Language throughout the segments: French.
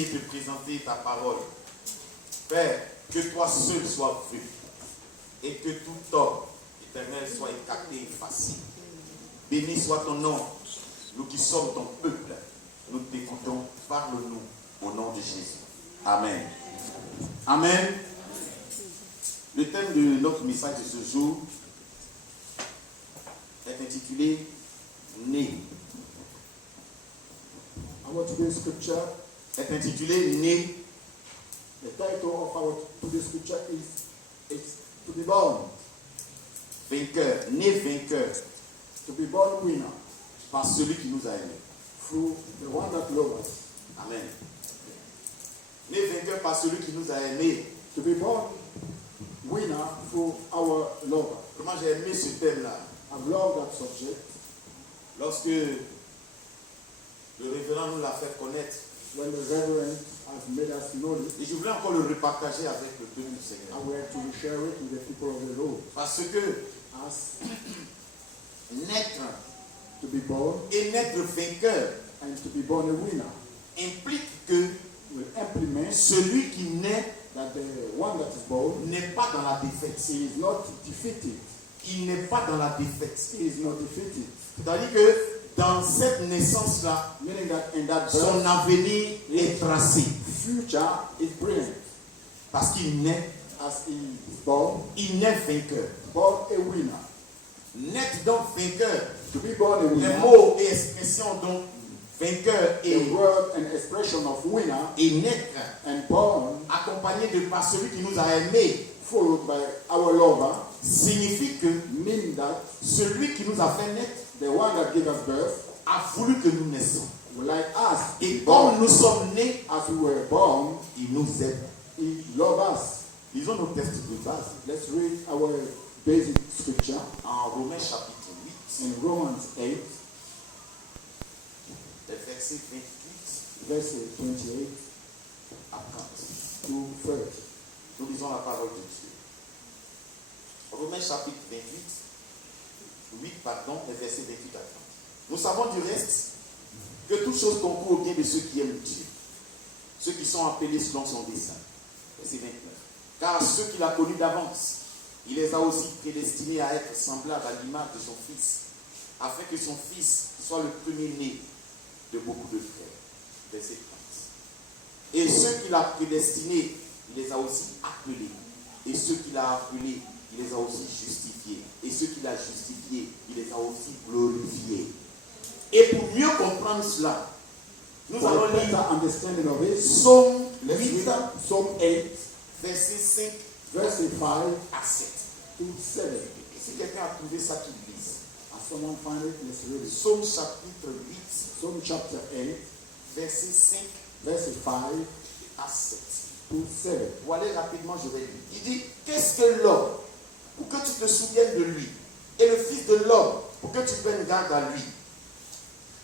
et te présenter ta parole. Père, que toi seul sois vu et que tout homme éternel soit écarté et effacé. Béni soit ton nom, nous qui sommes ton peuple. Nous t'écoutons, parle-nous au nom de Jésus. Amen. Amen. Le thème de notre message de ce jour est intitulé Né. Our today's scripture, Est intitulé Né. the title of our today's scripture is to be born. Vainqueur, né vainqueur To be born winner par celui qui nous a aimés. through the one that loves us. Amen. Né vainqueur par celui qui nous a aimés. To be born winner through our lover. Comment j'ai aimé ce thème-là. I've loved that subject. Lorsque le révérend nous l'a fait connaître. When the Reverend has made us know it, Et je voulais encore le repartager avec le peuple du I Seigneur. want to share it with the people of the Lord. Parce que As naître to be born et naître vainqueur and to be born a winner implique que will implement celui qui naît that the one that is born, n'est pas dans la défaite. he is not defeated. Il n'est pas dans la défaite. He is not defeated. C'est-à-dire que dans cette naissance-là, Meaning that in that son birth, avenir est tracé. future is brilliant. Parce qu'il naît, As he is born, il naît vainqueur. born a winner. Naître donc vainqueur. To be born a Les winner, mots et expressions donc vainqueur the et word and expression of winner naître, and born, accompagné de par celui qui nous a aimés, followed by our lover, signifie que mean that celui qui nous a fait naître the one that gave us birth a voulu que nous naissions. would like us to Et be comme born. nous sommes nés, As we were born, il nous aime. he loved us. Lisons nos textes de base. Let's read our basic scripture En Romains chapitre 8, in Romans 8, les versets 28 verses 28 à 30. to 30. Nous lisons la parole de Dieu. Romains chapitre 8, les versets 28 à 30. Nous savons du reste que toute chose concourt au bien de ceux qui aiment Dieu, ceux qui sont appelés selon son dessein. Verset 29. Car ceux qu'il a connus d'avance, il les a aussi prédestinés à être semblables à l'image de son Fils, afin que son Fils soit le premier-né de beaucoup de frères. Verset 30. Et ceux qu'il a prédestinés, il les a aussi appelés. Et ceux qu'il a appelés, il les a aussi justifiés. Et ceux qu'il a justifiés, il les a aussi glorifiés. Et pour mieux comprendre cela, nous For allons a better lire understanding of it, Psaume let's 8, read Psalm 8, versets 5 verses 5 à 7. to 7. Si quelqu'un a trouvé ça, qu'il lise. As someone find it, let's read it. Psaume chapitre 8, Psalm chapter 8, versets 5 verses 5 à 7. to 7. Pour aller rapidement, je vais lire. Il dit, qu'est-ce que l'homme pour que tu te souviennes de lui, et le Fils de l'homme pour que tu prennes garde à lui.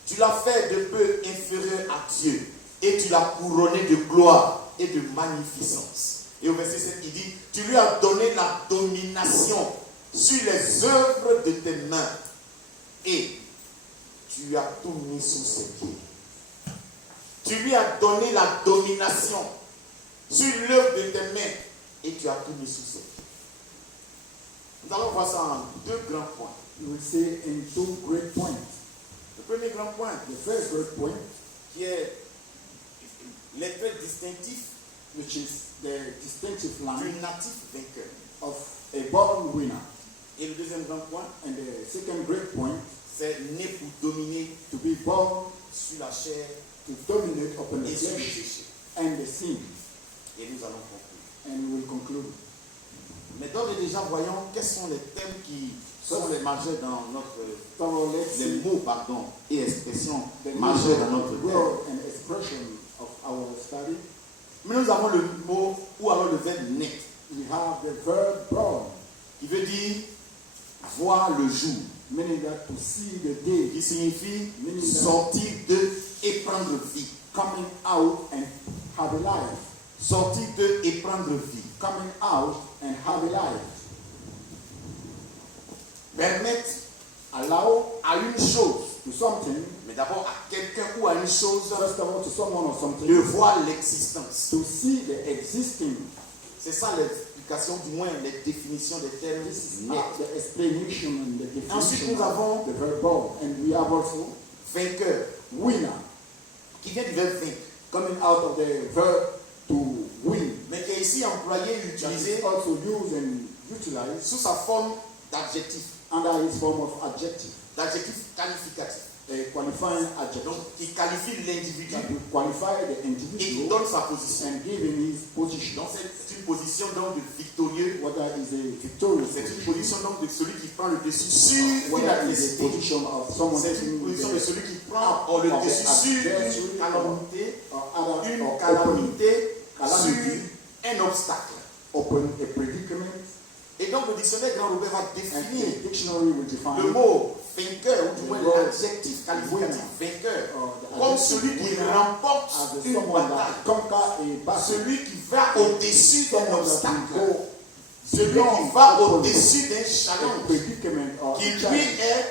Tu l'as fait de peu inférieur à Dieu, et tu l'as couronné de gloire et de magnificence. Et au verset 7, il dit, tu lui as donné la domination sur les œuvres de tes mains, et tu as tout mis sous ses pieds. Tu lui as donné la domination sur l'œuvre de tes mains, et tu as tout mis sous ses pieds. Nous allons voir ça en deux grands points. You will see in two great points. Le premier grand point, The first great point, qui est les traits distinctifs which is the distinctive line du natif vainqueur. of a born winner. Et le deuxième grand point, And the second great point, c'est né pour dominer to be born sur la chair to dominate upon the et sur le flesh péché. and the sin. Et nous allons conclure. And we will conclude. Mais d'ores et déjà, voyons quels sont les thèmes qui sont les majeurs dans notre... So let's les see mots, pardon, et expressions the majeurs dans notre word thème. and expression of our study. Mais nous avons le mot, ou alors le verbe naître, We have the verb born, qui veut dire voir le jour, meaning that to see the day, qui signifie Meaning that- sortir de et prendre vie. coming out and have a life. Sortir de et prendre vie. Coming out and have a life. Permettre Allow à une chose to something, mais d'abord à quelqu'un ou à une chose first of all to someone or de something, voir l'existence. to see the existing. C'est ça l'explication, du moins les définitions des termes. This is the explanation and the Ensuite, definition nous avons of the verb born. And we have also vainqueur, winner, qui vient du verbe vaincre, coming out of the verb to win. mais qui est ici employé et That utilisé is also used and utilized sous sa forme d'adjectif, under his form of adjective, d'adjectif qualificatif. a qualifying adjective. Donc, qui qualifie l'individu That will qualify the et qui individual donne sa position. and give him his position. Donc, c'est une position donc de victorieux. Whether is a victorious C'est une position, position donc de celui qui prend le dessus sur une whether is a adversité. position of someone C'est une taking position de the celui qui prend le dessus sur une calamité, sur un obstacle. open a predicament, Et donc, le dictionnaire Grand Robert va and définir the dictionary will define le mot vainqueur, ou du moins Le mot l'adjectif qualificatif vainqueur, the comme adjective celui qui winner remporte as une someone bataille, that conquer a battle, celui qui va au-dessus d'un someone that obstacle, will go celui qui beyond va open au-dessus d'un a challenge predicament or qui a lui challenge, est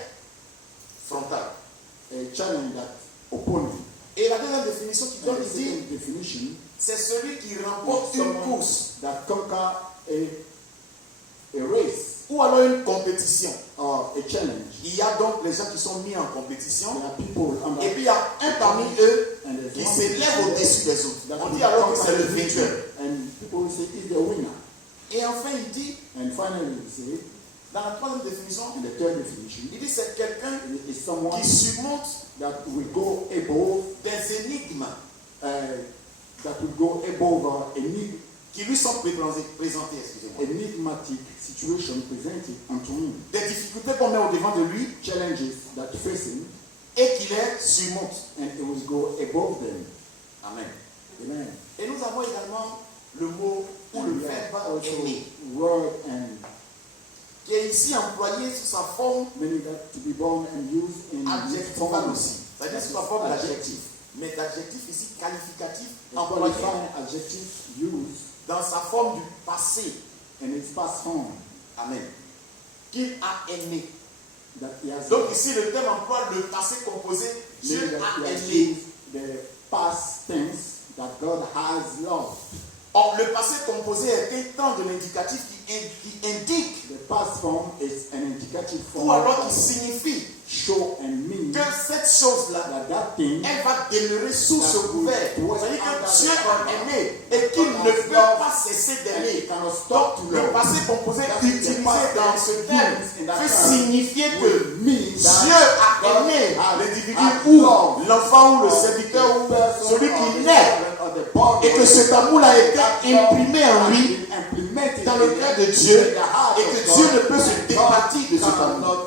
frontal. a challenge that opponent. Et la deuxième définition qui donne And the ici, second definition, c'est celui qui remporte une someone course that conquer a race ou alors une compétition. or a challenge. Il y a donc les gens qui sont mis en compétition There are people under et puis il y a un parmi eux and there's qui one s'élève au-dessus des autres. that On will dit alors que conquer c'est le the victory, vainqueur. and people say he's the winner. Et enfin, il dit, And finally, we say, dans la troisième définition, in the third definition, il dit c'est quelqu'un it is someone qui surmonte that will go above, des énigmes enigmatic qui lui sont présentées, excusez-moi. situation presented unto him, Des difficultés qu'on met au devant de lui challenges that face him, et qu'il les surmonte. and it will go above them. Amen. Amen. Et nous avons également le mot ou le And we have verbe also aimer, word and qui est ici employé sous sa forme meaning that to be born and used in this adjectivale form. aussi. C'est-à-dire sous sa forme d'adjectif. Mais d'adjectif ici qualificatif, The employé qualifying adjective used dans sa forme du passé. in its past form Amen. Qu'il a aimé. that he has Donc ici le terme emploie le passé composé. meaning Dieu that a he has aimé. used the past tense that God has loved. Or, le passé composé est un temps de l'indicatif qui indique The past form is an indicative form ou alors qui that signifie show and mean que cette chose-là, that thing elle va demeurer sous ce couvert. C'est-à-dire que Dieu a aimé et qu'il ne peut pas cesser d'aimer. cannot stop Donc, to le love. passé composé utilisé dans ce terme veut signifier que Will mean Dieu that a God aimé has l'individu ou loved l'enfant ou le serviteur ou celui qui naît et que cet amour a été imprimé en lui dans le cœur de Dieu et que Dieu ne peut se départir de cet amour.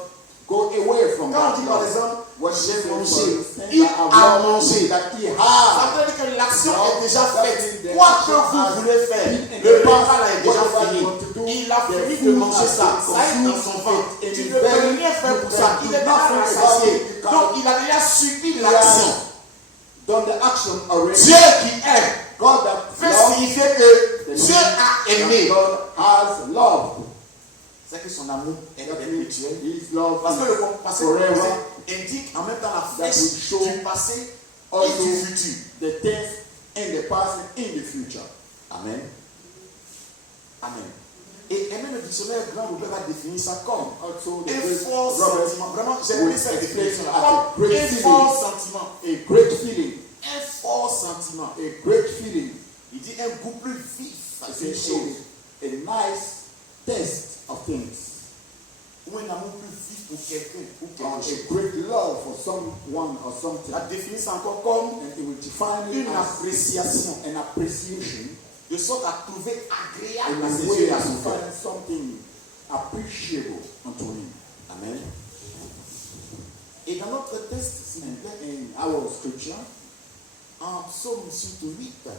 Go away from Quand on that dit par love. exemple, What j'ai you mangé, say, il I have a loved mangé. that he Ça has. veut dire que l'action est déjà That faite. means the Quoi action que vous has voulez faire, been in le the repas past. là est déjà Whatever fini. you want to do, Il a the fini de food manger has ça. been Ça est dans son consumed. ventre. It Tu is ne peux very- rien faire pour you ça. can Il do est déjà nothing rassasié. about it. Donc il a déjà subi l'action. Done the action already. Dieu qui aime God that fait loves, signifier que the Dieu a aimé. God has loved. C'est que son amour est That means perpétuel. his love Parce que is le passé forever. composé indique en même temps la That flèche will show du passé et also du futur. the tense in the past and in the future. Amen. Amen. Et même le dictionnaire Grand Robert va définir ça comme Also, the un great fort Robert sentiment. Vraiment, j'ai will aimé cette définition. explain as Comme a great un feeling. fort sentiment. A great feeling. Un fort sentiment. A great feeling. Il dit un goût plus vif à It's une chose. a nice taste of things. Ou un amour plus vif pour quelqu'un ou Or quelque chose. a great love for someone or something. La définit ça encore comme And it will define it une as appréciation. an appreciation. De sorte à trouver agréable In à a ses way yeux et à to son cœur. find something appreciable unto him. Amen. Et dans notre texte, s'il vous plaît, In our scripture, en psaume surtout 8, in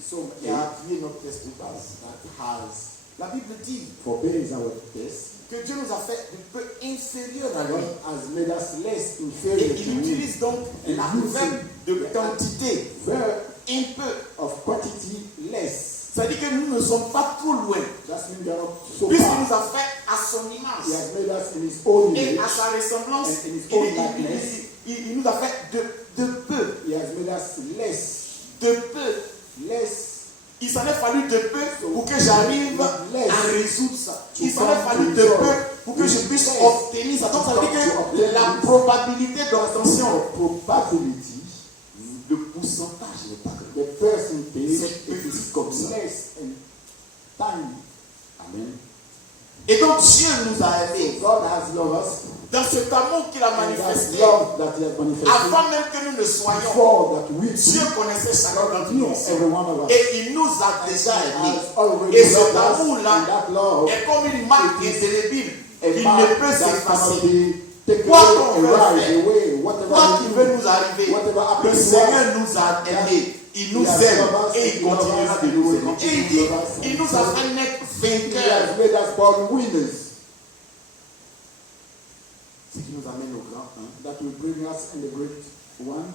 Psalm qui 8, a appuyé notre texte de base, that has la Bible dit forbids our test, que Dieu nous a fait un peu inférieurs à God lui. has made us less Et inferior to il him. utilise donc la verbe de quantité, Verb un peu. of quantity less. C'est-à-dire que nous ne sommes pas trop loin. That means we are not so Puisqu'il far. nous a fait à son He image has made us in his own et image. à sa ressemblance, And in his il own dit, likeness. il nous a fait de peu. He has made us less. De peu. Less. Il s'en est fallu de peu pour que j'arrive à résoudre ça. Il s'en est fallu de peu pour que je puisse obtenir ça. Donc ça veut dire que la probabilité d'obtention, Probability, le pourcentage n'est pas grand. the percentage C'est petit is comme ça. less and tiny. Amen. Et donc Dieu nous a aimés. God has loved us. Dans cet amour qu'il a And that manifesté, love that He has manifested avant même que nous ne soyons, before that we Dieu connaissait chacun God d'entre knew nous. every one of us. Et il nous a déjà He aimés. has already Et cet loved us, and amour-là that love est comme une marque indélébile a qui mark ne peut that cannot s'effacer. be taken Quoi away, qu'on veut erased faire, away, Quoi whatever qu'il we veut do, nous arriver, whatever happens le to us, Seigneur nous a aimés. Il nous He has aime loved us, et He il continuera loves us, de nous He aimer. will Et il continue dit, to love us. il nous a fait naître He vainqueurs. has made us born winners. Ce qui nous amène au grand 1. That will bring us in the great one.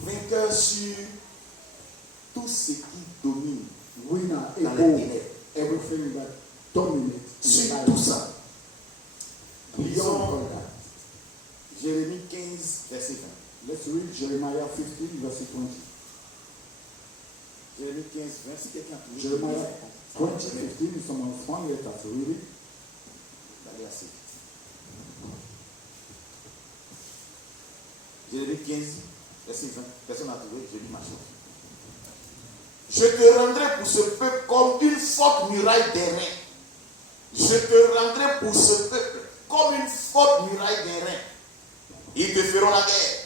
Vainqueurs sur tout ce qui domine Winner dans les above ténèbres. everything that dominates in the Sur life. tout ça. Beyond Lisons all that. Jérémie 15, verset 20. Let's read Jeremiah 15, verse 20. Jérémie 15, 20. Si quelqu'un a trouvé, Jeremiah ça va 20, très vite. 15, if someone's found it, that's read it. D'aller assez vite. Jérémie 15, verset 20. Personne n'a trouvé, je lis ma chose. Je te rendrai pour ce peuple comme une forte muraille d'airain. Je te rendrai pour ce peuple comme une forte muraille d'airain. Ils te feront la guerre,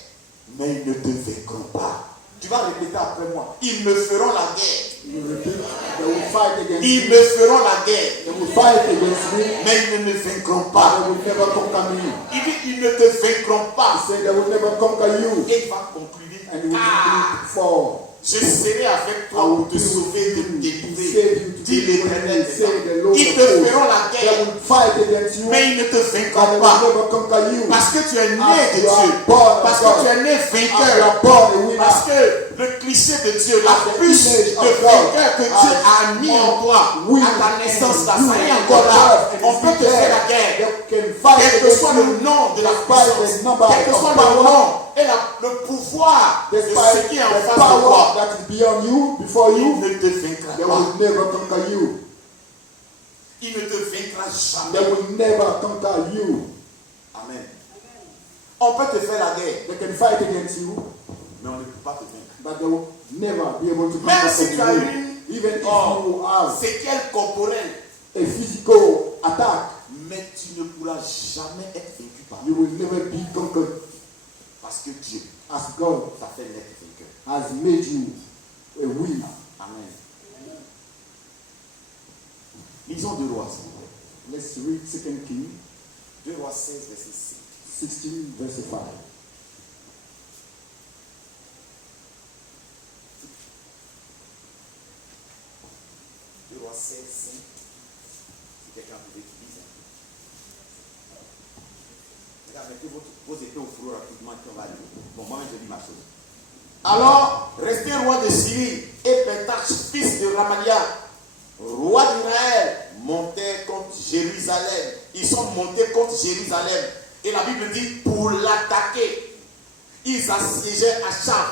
mais ils ne te vaincront pas. Tu vas répéter après moi. Ils me feront la guerre. You repeat, they will fight against Ils me. me feront la guerre, They will fight against me, mais ils ne me vaincront but pas. they will never conquer me. Il dit, ils ne te vaincront He pas. said they will never conquer you. Et il va conclure. And you will Ah, be fall. je serai avec toi pour te sauver, te délivrer. Dit l'Éternel. Ils te feront la They guerre, will fight against you, mais ils ne te but they vaincront will pas. never conquer you. Parce que tu es né As de you are Dieu. born of Parce que God. tu es né As you vainqueur. are born a winner. Parce que le cliché de Dieu, la the puce image de of God vainqueur que Dieu has a mis en toi we à ta naissance, là, you ça est and encore your là. birth, and On it's peut te there. faire la guerre. They can fight Quel que against soit you. le nom de la Despite the puissance, number quel que of soit le power, nom et le pouvoir de despite ce qui est en the face de power toi, that is beyond you, before il you, ne te vaincra they pas. will never conquer you. Il ne te vaincra They jamais. will never conquer you. Amen. On peut te faire la guerre, They can fight against you, mais on ne peut pas te vaincre. but they will never be able to Même conquer si tu as you. une Even if you have séquelle corporelle, a physical attack, mais tu ne pourras jamais être vaincu par you will never be conquered, parce que Dieu as God t'a fait naître vainqueur. has made you a winner. Amen. Lisons 2 Rois. Let's read 2 Kings 2 Rois 16, verset 6. 16, verse 5. 2 Rois 16, 5. Si quelqu'un pouvait utiliser. Regarde, mettez vos épées au fourreau rapidement et on va aller. Bon, moi-même je dis ma chose. Alors, restait roi de Syrie et Pétache, fils de Ramalia, roi d'Israël, montait contre Jérusalem. Ils sont montés contre Jérusalem. Et la Bible dit pour l'attaquer. Ils assiégeaient Achab.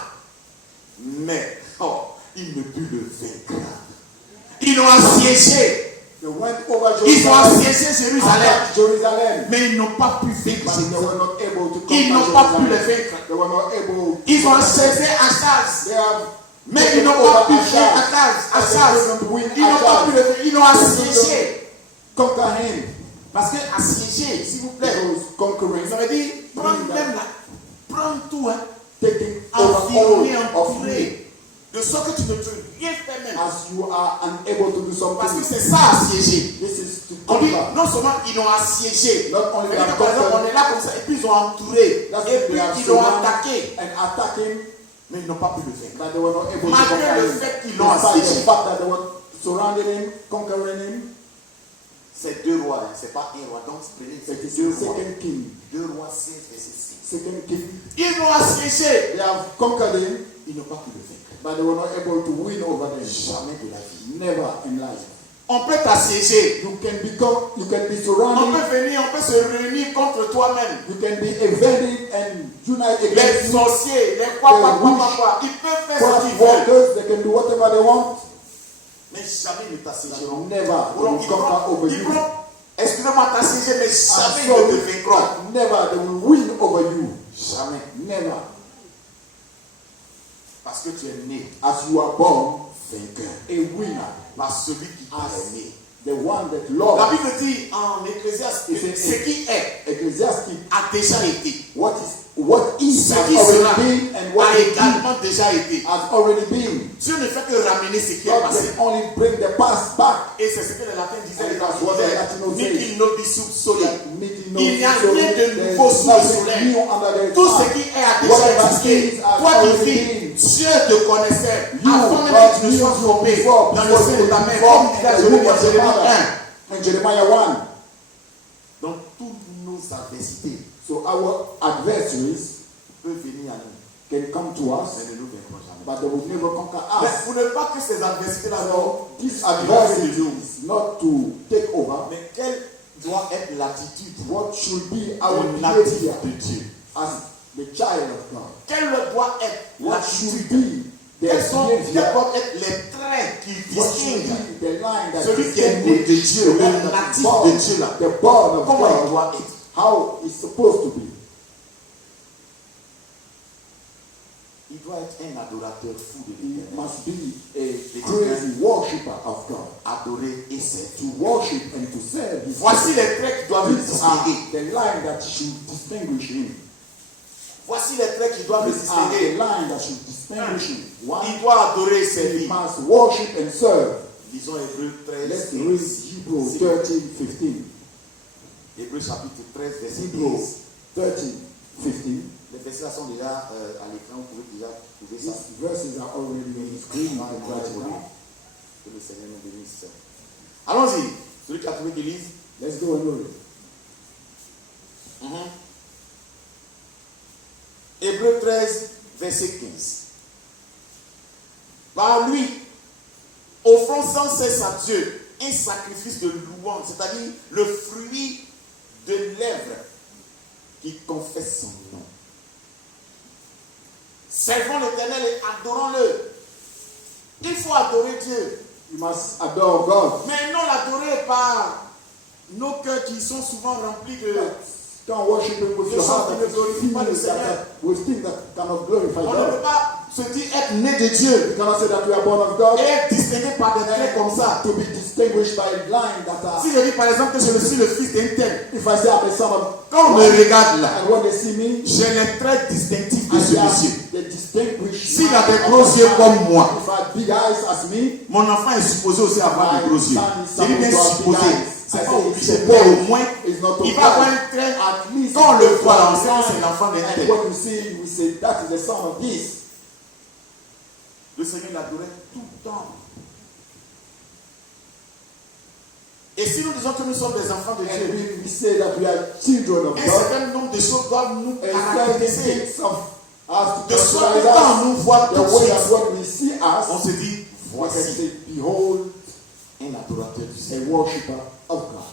Mais, ils ne purent le vaincre. Ils l'ont assiégé. They went over Ils ont Jerusalem, assiégé Jérusalem. attacked Jerusalem, Mais ils n'ont pas pu vaincre but they Jérusalem. were not able to conquer Ils n'ont pas pu le Jerusalem. vaincre. They were not able. Ils ont assiégé Achaz. They have Mais taken ils n'ont over pas pu Achaz. vaincre Achaz. They couldn't win Ils n'ont pas pu le Achaz. vaincre. Ils l'ont assiégé. Conquer him. Parce que assiégé, s'il vous plaît, Because conquering, ça veut dire prendre même là, prendre tout, hein, taking over environner, all of you, entourer, de sorte que tu ne peux rien faire même. as you are unable to do Parce que something. c'est ça assiégé. This is to On dit, conquer. non seulement ils l'ont assiégé, Not only mais they par have exemple, on conquered, est là comme ça, et puis ils ont entouré, that's et what puis they have ils l'ont surrounded attaqué, and attack him, mais ils n'ont pas pu le faire. but they were not able to Malgré conquer le him. fait qu'ils l'ont Despite assiégé. the fact that they were surrounding him, conquering him. C'est 2 rois, hein, c'est pas un roi. Donc prenez It is 2 the rois. second king. 2 rois 16, verset 6. Second king. Ils l'ont assiégé, They have conquered him, ils n'ont pas pu le vaincre. but they were not able to win over them. Jamais de la vie. Never in life. On peut t'assiéger. You can be On surrounded. peut venir, on peut se réunir contre toi-même. You can be invaded and unite Les against you. sorciers, les quoi, ils peuvent faire ce Craft qu'ils veulent. workers, they can do whatever they want. Mais jamais ils ne t'assiégeront. Never. They will conquer over you. Excusez-moi, t'assiéger, mais jamais I'm ils ne te sorry, vaincront. but never they will win over you. Jamais. Never. Parce que tu es né As you are born vainqueur. a winner. Par celui qui t'a As aimé. the one that La loves. Bible dit en Ecclésiaste que ce qui est Ecclesiastes, a déjà été. what is Ce has qui sera already been and what a is également déjà été. has already been. Dieu ne fait que ramener ce qui est God passé. can only bring the past back. Et c'est ce que les latins disaient. And that's what the Latinos say. Nihil nobis sub sole. Meeting Il n'y a no rien de there's nouveau sous le nothing soleil. new under the Tout ce sun. qui est a déjà Whatever existé. things are Toi qui already vis, been. Dieu te connaissait. You, Avant même God que tu ne knew sois you formé before dans le sein de ta mère. formed Comme in disait the womb of your Jérémie mother. 1. And Jeremiah 1. Donc toutes nos adversités So our adversaries peuvent venir à nous. can come to us, Mais ne nous vaincront jamais. but they will never conquer Mais us. pour ne pas que ces adversités-là So nous this adversity is not to take over. mais quelle doit être l'attitude What should be our du natif behavior de Dieu? as the child of God? Quelle doit être What should l'attitude? be the Quels behavior? doivent être les traits qui What should distinguent be the line that celui qui est né de Dieu, le natif de Dieu là? the born of Comment il God, doit être? how it's supposed to be? Il doit être un adorateur fou de He l'Éternel. must be a crazy worshipper of God. Adorer et servir. To worship and to serve His Voici God. les traits qui doivent le These are distinguer. the line that should distinguish him. Voici les traits qui doivent le These are the distinguer. line that should distinguish him. One, Il doit adorer et he servir. must worship and serve. Lisons Hébreux 13. Let's read Hebrews 13:15. Hébreux chapitre 13, verset Hebrews 15. 13:15. Les versets là sont déjà à l'écran, vous pouvez déjà trouver ça. These verses are already on the screen. You can write it down. Que le Seigneur nous bénisse. Allons-y. Celui qui a trouvé qu'il lise. Let's go and read it. Hébreux 13, verset 15. Par lui, offrons sans cesse à Dieu un sacrifice de louange, c'est-à-dire le fruit de lèvres qui confesse son nom. Servons l'Éternel et adorons-le. Il faut adorer Dieu. You must adore God. Mais non l'adorer par nos cœurs qui sont souvent remplis de... Don't worship Him with Les your choses heart qui and ne glorifient pas le feelings Seigneur. with things that cannot glorify On ne peut God. pas se dire être né de Dieu You cannot say that you are born of God et être distingué par des traits comme ça. to be distinguished by a line that are. Si je dis par exemple que je suis le fils d'un tel, If I say I'm the son of quand on me regarde là, and when they see me, j'ai les traits distinctifs de I ce am monsieur. the distinguished. S'il a man des of gros the yeux man. comme moi, If I have big eyes as me, mon enfant est supposé aussi avoir des gros yeux. Je dis bien supposé. C'est pas obligé, it's mais au supposed. moins, It's not il va avoir okay. un trait. At least Quand on le it's voit là, on a sait que c'est line. l'enfant d'un And tel. when you see, we say that is the son of this. Le Seigneur l'adorait tout le temps. Et si nous disons que nous sommes des enfants de And Dieu, we say that we are children of un God. certain nombre de choses doivent nous And certain caractériser. things of us De to sorte que characterize quand on us. nous voit The tout de way suite, that when we see on us, se dit, we can voici say, behold, un adorateur du a Seigneur. worshipper of God.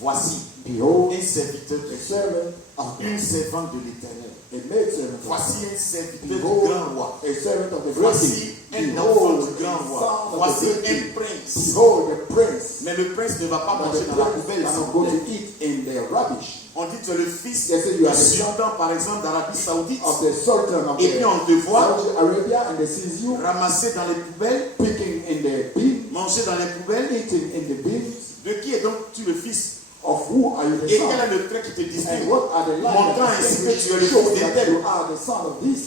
Voici Behold, un serviteur a de Dieu. servant of Une God. servante de l'Éternel. A maidservant of Voici God. un serviteur du Behold, grand roi. a servant of the great Voici king. un enfant Behold, du grand a roi. son of Voici the great un king. prince. Behold, the prince. Mais le prince ne va pas But manger the dans la prince poubelle. cannot go to eat in the rubbish On dit que tu es le fils They say you are du the son sultan, par exemple, d'Arabie Saoudite. of the sultan of Et puis on te voit Saudi Arabia, and they sees you ramasser dans les poubelles, picking in the bin, manger dans les poubelles. eating in the bins. De qui est donc tu le fils? Of who are you the Et son? quel est le trait qui te And distingue? what are the Montrant lines ainsi that que tu es le show fils that d'Étel. you are the son of this?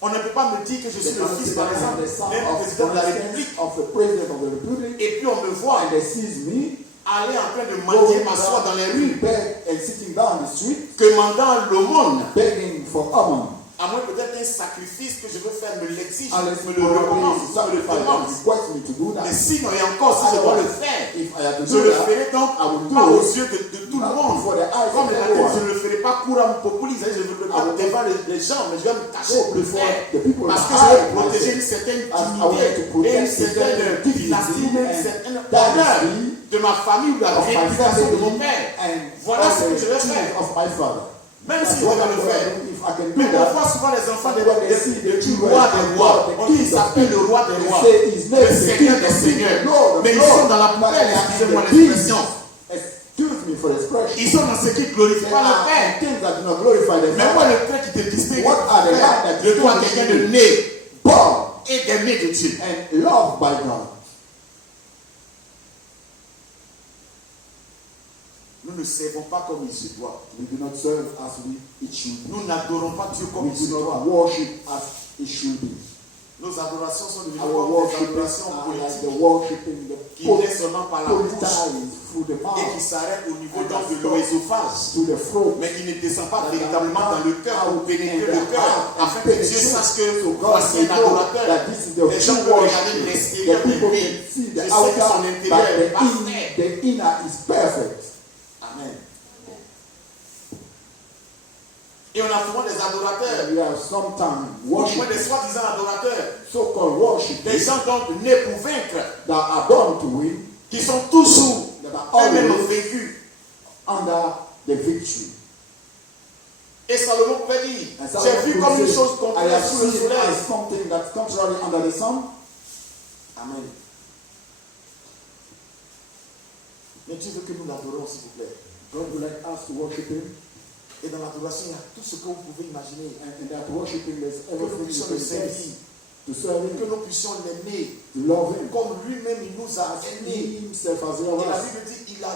On ne peut pas me dire que je suis They le cannot fils, say par that I am exemple, the son d'un of, président de la for République. instance, of the president of the republic, Et puis on me voit and they sees me aller en train de going mendier, m'asseoir dans les rues, beg and sitting down the street, commandant l'aumône. begging for almond. À moins peut-être un sacrifice que je veux faire me l'exige, Unless me you le probably recommande, me le sacrifice demande. that request me to do Mais that. sinon, et encore, si je dois le faire, If I have to je do le that, ferai donc I will do pas aux it yeux de tout le not monde. before the eyes Comme of les everyone. je ne le ferai pas pas courir populi, je ne veux pas devant les gens, mais je vais me cacher Go before the plus people parce que and je veux hide protéger une myself. certaine As I want to dignité et une protect certaine certain dynastie, dignity une and certaine dynasty honneur de ma famille ou de la of my réputation de mon family père. and Voilà ce all que the je vais things faire. of my father. Même That's si je what vais I'm le gonna faire. do. If I can do Mais on that, voit souvent les enfants when they see the du children roi of des God, rois. the On dit king qu'il s'appelle le roi des they rois. say his name Le is the Seigneur king des of seigneurs. kings, Lord of Mais ils lords. sont dans la But poubelle, they are excusez-moi in the l'expression. beast. Excuse me for the expression. Ils sont dans ce qui ne glorifie There pas le are Père. things that do not glorify the Mais moi, Father. le Père qui te distingue What are the lines that de toi, distinguish quelqu'un de you? né Born et d'aimer de Dieu. and loved by God. Nous ne servons pas comme il se doit. We do not serve as it should be. Nous n'adorons pas Dieu comme We il se do doit. not worship as it should be. Nos adorations sont devenues Our comme des worship adorations are like the politiques worshiping the qui naissent seulement par la bouche politics through the et qui mouth s'arrêtent au niveau And donc de that's l'œsophage. to the throat. Mais qui ne descend pas That véritablement dans le cœur pour pénétrer in le the cœur heart and afin que Dieu penetrate. sache que So God voici un will know adorateur. that this is the Les gens true peuvent regarder worship. l'extérieur The de people lui. can see Je the sais que son outer, intérieur est but parfait. the inner is perfect. Amen. Et on a souvent des adorateurs, We have sometimes ou du moins worship, des soi-disant adorateurs, so-called worship, des gens donc nés pour vaincre, that are born to win, qui sont toujours that are eux-mêmes always vaincus. under the victory. Et Salomon pouvait dire, And j'ai Solomon vu could comme une say, chose I contraire have sous le seen soleil. as something that's contrary under the sun. Amen. Mais Dieu veut que nous l'adorons, s'il vous plaît. God would like us to worship Him, Et dans l'adoration, il y a tout ce que vous pouvez imaginer. and in that worshiping there's Que nous everything puissions you le can servir. guess to serve Que Him, nous puissions l'aimer. to love Him. Comme lui-même, il nous a As He aimés. Himself has Et loved la us. Bible dit, il a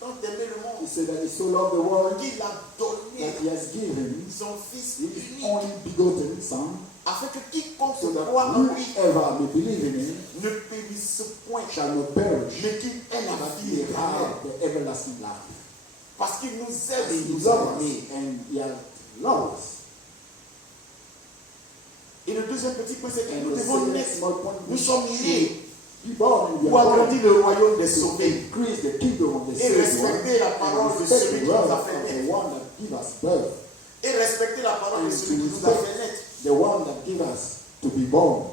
tant aimé le He monde said that He so loved the world qu'il a donné that He has given son Fils His unique, only begotten Son, afin que quiconque so se that croit en lui whoever may believe in Him ne périsse point, shall not perish, mais qu'il ait la but vie he éternelle. have the everlasting life. Parce qu'il nous As aime et He il nous a loves aimés. us and He has loved us. Et le deuxième petit point, c'est que And nous the devons second naître. small point, Nous we sommes should nés be born and we pour are born agrandir le royaume des to sauvés increase the kingdom of the et Savior respecter la parole and de respect celui the qui nous word a of fait the naître. one that give us birth, Et respecter la parole de and celui qui to nous a fait respect naître. the one that give us to be born.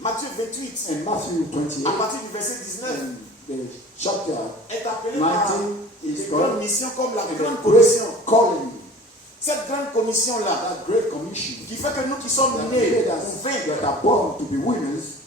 Matthieu 28, And Matthew 28, à partir du verset 19, and the chapter est appelé par 19 les is grandes called missions comme la the grande Great commission. Calling, Cette grande commission-là, that Great Commission, qui fait que nous qui sommes that nés made pour us vaincre, that are born to be winners,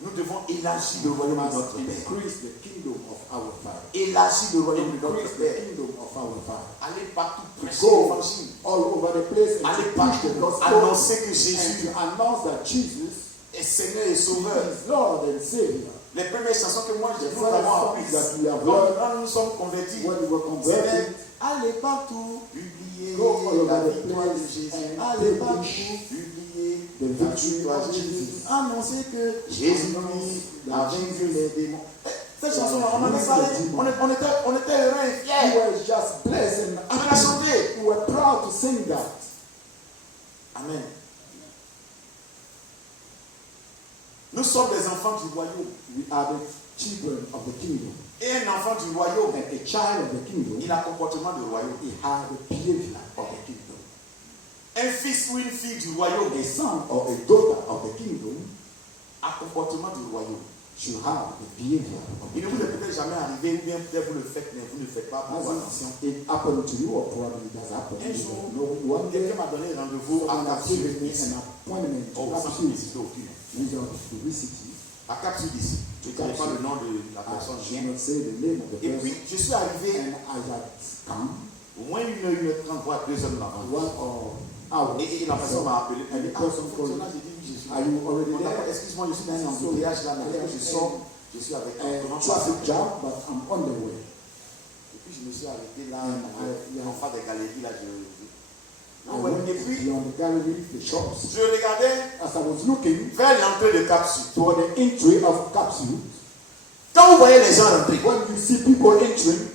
nous devons élargir le royaume de must notre Père. increase the kingdom of our Father. Élargir le royaume de notre Increase the Père. kingdom of our Father. Aller partout prêcher Go l'évangile. all over the place and Aller to preach the partout gospel annoncer que and Jésus to announce that Jesus est Seigneur et Sauveur. is Lord and Savior. Les premières chansons que moi j'ai The nous avons first apprises, songs that we have quand learned quand nous sommes convertis, when we were c'était converted, aller partout, publier Go all over la the victoire de place Jésus. and Aller preach partout, publier the la victory victoire of de Jésus. Jesus. Annoncer que Jésus a vaincu les démons. Cette chanson-là, on en est parlé, on était heureux et We fiers. were just blessed and On a chanté. we were proud to sing that. Amen. Nous sommes des enfants du royaume. We are the children of the kingdom. Et un enfant du royaume, And a child of the kingdom, il a un comportement de royaume. he has the behavior of the kingdom. Un fils ou une fille du royaume A son or a daughter of the kingdom a un comportement du royaume. should have the behavior of the Il ne vous est kingdom. peut-être jamais arrivé, ou bien peut-être vous le faites, mais vous ne le faites pas pour attention. As it happened to you, or probably it has happened. Un You jour, don't know. One day, quelqu'un m'a donné rendez-vous à someone has given me Cap-Sud. an appointment to Oh, sans Cap-Sud publicité aucune. without publicity. À Cap-Sud ici. Je ne connais pas le nom de la I personne. should not say the name of the Et person. puis, je suis arrivé And I had come au moins 1h30, voire 2 heures avant. 1 hour. Et la personne m'a appelé. Elle And dit, the person ah, called là, j'ai dit, oui, je suis là. Are you already Bon, d'accord, there? excuse-moi, je suis dans un embouteillage là, mais je sors, je suis avec un grand Traffic trafic. jam, but I'm on the way. Et puis, je me suis arrêté là, Yeah. en face des galeries, là, I ouais, went et puis, beyond the gallery, the shops. je regardais As I was looking vers l'entrée de Cap-Sud. toward the entry of Cap-Sud, Quand vous voyez les gens rentrer, when you see people entering,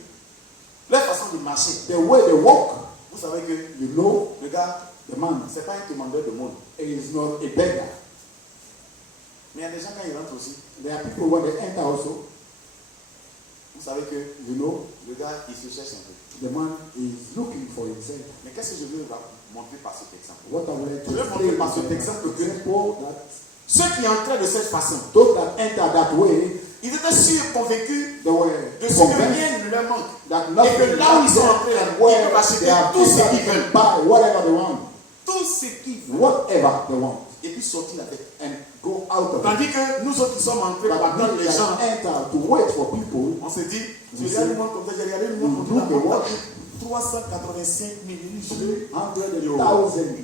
leur façon de marcher, the way they walk, vous savez que you know le gars, the man c'est pas un demandeur de monde. is not a beggar. Mais il y a des gens quand ils rentrent aussi, There are people when they enter also, Vous savez que You know, le gars, il se cherche un peu. the man is looking for himself. Mais qu'est-ce que je veux montrer par cet exemple? What I would like to Je vais explain montrer par cet is exemple que example that ceux qui entraient de cette façon, those that enter that way, ils étaient sûrs, convaincus they were de ce que convinced rien ne leur manque. that Et nothing que là où ils sont is entrés, and ils where peuvent acheter they are tout ce qu'ils veulent. buy whatever they want, Tout ce qu'ils veulent. whatever they want, Et puis sortir avec. and go out of it. Tandis que nous autres qui sommes entrés But pour attendre we les gens, that enter to wait for people, on se dit, Vous j'ai regardé le monde comme ça, j'ai regardé le monde you comme look ça. at what 385 000 300,000.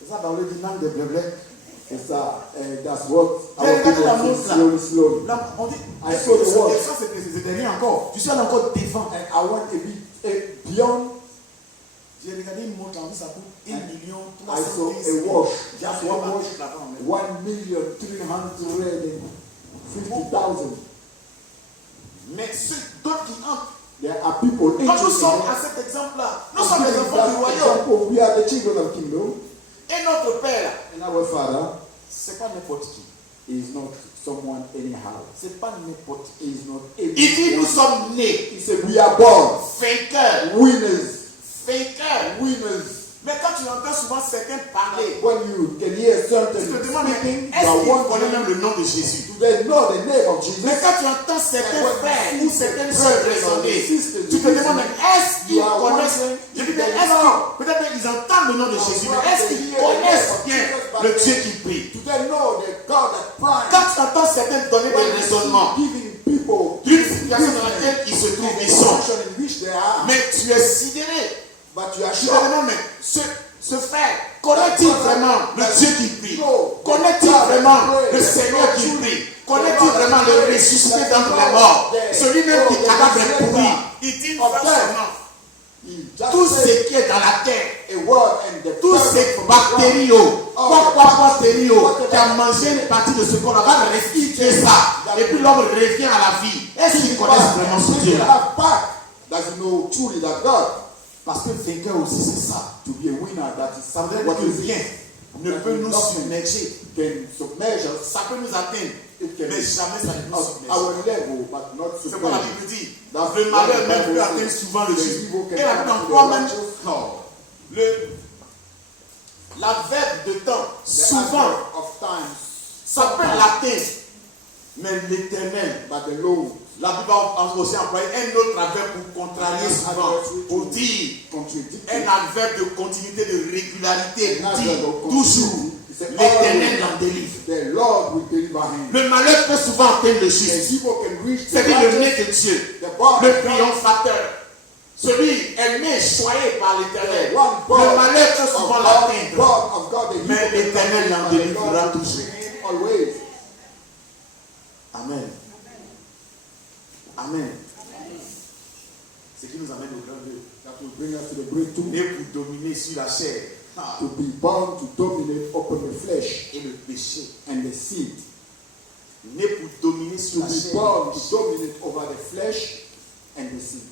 C'est ça dans le dynamique de blé. It's that's what Regardez our people la are montre là. slowly, slowly. Là, on dit, I est-ce saw que the ce watch. défend, c'était rien encore. Je suis allé encore devant. And I want to be beyond. J'ai regardé une montre, on dit ça coûte 1 million I saw 315 a 000. watch. J'ai Just appelé one ma watch. tête là-bas, on met. 1,350,000. Mais ceux d'autres qui entrent, There are people quand nous interested sommes in à that. cet exemple-là, nous I'm sommes les giving enfants du that royaume. example. We are the children of kingdom, Et notre Père, and our Father c'est pas n'importe qui. is not someone anyhow. C'est pas n'importe qui. He is not Il dit, nous anyone. sommes nés, He said, we are born vainqueurs, winners, vainqueurs. winners. Mais quand tu entends souvent certains parler, When you can hear certain tu te demandes, speaking, est-ce you qu'ils are connaissent même wondering, le nom de Jésus? do they know the name of Jesus? Mais quand tu entends certains frères ou certaines sœurs raisonner, tu te demandes, est-ce qu'ils connaissent? Je dis, est-ce que, peut-être ils entendent le nom de Jésus, mais est-ce qu'ils connaissent bien le Dieu qui prie? Do they know the God that prays? Quand tu entends certains donner When des you raisonnements see giving people d'une situation dans laquelle ils se trouvent, ils sont, situation in which they are, mais tu es sidéré. but you are Je te sure. demande, mais ce frère, connaît-il vraiment le Dieu qui prie? Connaît-il vraiment le Seigneur qui prie? Connaît-il vraiment le ressuscité d'entre les morts? Celui-même qui cadavre est pourri. Il dit une phrase seulement. He just Tout said ce qui est dans la terre, a word and the tous person ces from the ground, bactéries, bactéries qui a mangé une partie de ce corps, on va restituer ça. Et puis l'homme revient à la vie. Est-ce qu'ils connaissent vraiment ce When you Dieu-là? have back, does you know truly that God? Parce que vainqueur aussi, c'est ça. To be a winner, that is Ça veut something dire what que is rien ne peut nous submerger. can submerge us Ça peut nous atteindre, It can mais be jamais ça ne peut nous at submerger. our level, but not C'est quoi la submerge. Bible dit? That's Le malheur what the même Bible peut says. atteindre souvent le The juste. evil can Et la Bible come to the encore même, righteous. la verbe de temps, The souvent, advert of times, ça peut l'atteindre. Mais l'éternel, but the Lord la Bible a aussi employé un autre adverbe pour contrarier souvent, pour dire contradicted. un adverbe de continuité, de régularité, pour An dire adverb of toujours, continuity. He said, l'éternel always l'en délivre. the Lord will deliver him. Le malheur peut souvent atteindre le The juste. people can reach the C'est-à-dire le nez righteous, de Dieu, the born le of God, triomphateur, celui aimé, choyé par l'éternel. the one Le born malheur peut of souvent God, l'atteindre. born of God, the Mais people l'Éternel l'en can find délivrera God will toujours. bring him always. Amen. Amen. Ce qui nous amène au grand Dieu. That will bring us to the breakthrough. Né pour dominer sur la chair To be born to dominate upon the flesh et le péché. and the seed. Né pour dominer sur To la be chair. born to dominate over the flesh and the seed.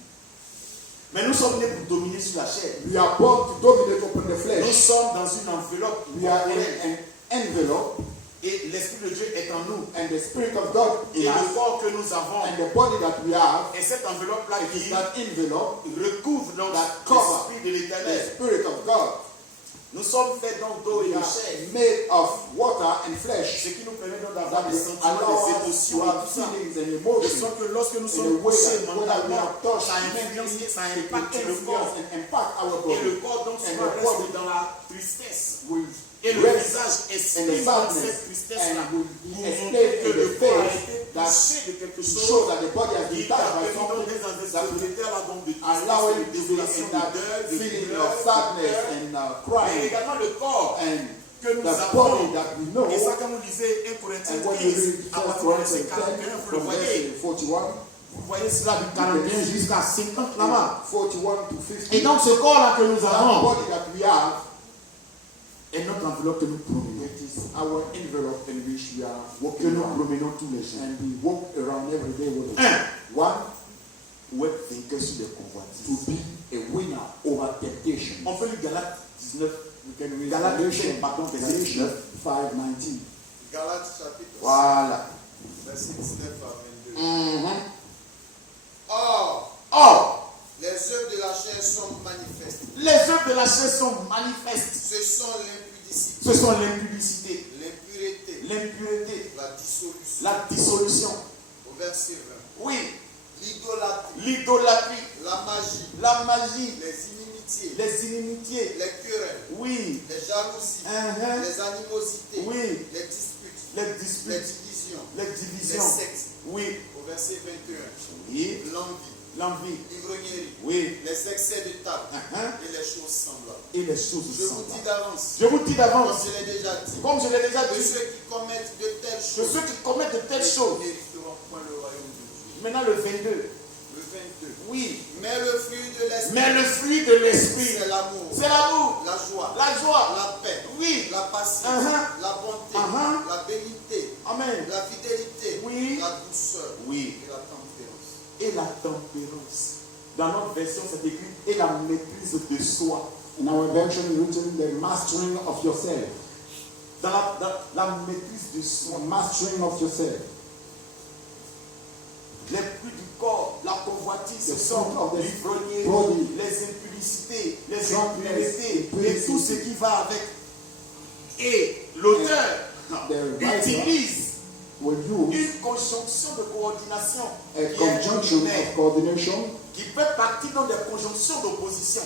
Mais nous sommes nés pour dominer sur la chair. We are born to dominate upon the Nous flesh. sommes dans une enveloppe. We are in an envelope, Et l'Esprit de Dieu est en nous. and the Spirit of God Et in le us, corps que nous avons. and the body that we have, Et cette enveloppe-là it is qui that envelope, recouvre donc that cover l'Esprit de the l'Éternel. Spirit of God. Nous sommes faits donc d'eau et We de are chair. made of water and Ce flesh. qui nous permet donc d'avoir That des will sentiments, allow des us to émotions et have tout ça. feelings and De emotions sorte que lorsque nous in sommes a way touchés that when we mentalement, are touched, ça influence, ça it impacte will le corps. influence and impact our Et body. le corps donc And souvent the reste body dans la tristesse. will Et le rest visage in the exprime dans cette sadness tristesse-là. and will Pour be montrer explained que in le the corps a face été that touché de quelque to chose show that the body has qui been t'a touched by permis donc something d'être dans that ce will état-là donc de allow tristesse, him de to be désolation, in de that deuil, de feeling douleur, of sadness de and peur. Mais crying, également le corps and que nous the avons. body that we know. Et ça, quand vous lisez 1 Corinthiens And when you 15, read à 1 partir du verset Corinthians 10 41, vous le from voyez. verse 41, Vous voyez cela du 41 jusqu'à 50 là-bas. 41 to 50, Et donc ce corps-là que nous that avons body that we have, est notre enveloppe que nous promenons. it is our envelope in which we are Que walking nous around. promenons tous les jours. And we walk around every day with it. 1. One, Pour être vainqueur sur les to convoitises. be a winner over temptation. On peut lire Galates 19. We can read Galates Galatians 5, pardon, verset 19. 5:19. Galates chapitre 5, Voilà. verset 19 à 22. Or, les œuvres de la chair sont manifestes. les œuvres de la chair sont manifestes. Ce sont l'impudicité, Ce sont l'impudicité, l'impureté, l'impureté, la dissolution. la dissolution, Au verset 20. oui, L'idolâtrie, l'idolâtrie, la magie, les les inimitiés, inimitiés, les querelles, oui, les jalousies, les animosités, oui, les disputes, les les disputes, divisions, les les divisions, sectes. oui, Au verset 21. oui, L'envie, l'envie, l'ivrognerie, oui, les excès de table et les choses semblables. et les choses Je vous dis semblables. d'avance, Je vous dis comme d'avance, je l'ai déjà dit, comme je l'ai déjà que dit, ceux qui commettent de telles que choses ceux qui commettent de telles choses, n'hériteront point le royaume de Dieu. maintenant le 22, Le 22. oui, Mais le fruit de l'esprit, mais le fruit de l'esprit, c'est l'amour, c'est l'amour, la joie, la joie, la paix, oui, la patience, la bonté, la bénité, amen, la fidélité, oui, la douceur oui, et la tempérance. et la tempérance. Dans notre version, c'est écrit et la maîtrise de soi. In our version, written the mastering of yourself. Dans la maîtrise de soi. Mastering of yourself. Les fruits du corps, la convoitise, ce The sont fruit of the l'ivrognerie, body, les impudicités, les drunkenness, impuretés et impurity. tout ce qui va avec. Et l'auteur the writer utilise will use une conjonction de coordination a qui est conjunction ordinaire, of coordination qui peut partir dans des conjonctions d'opposition.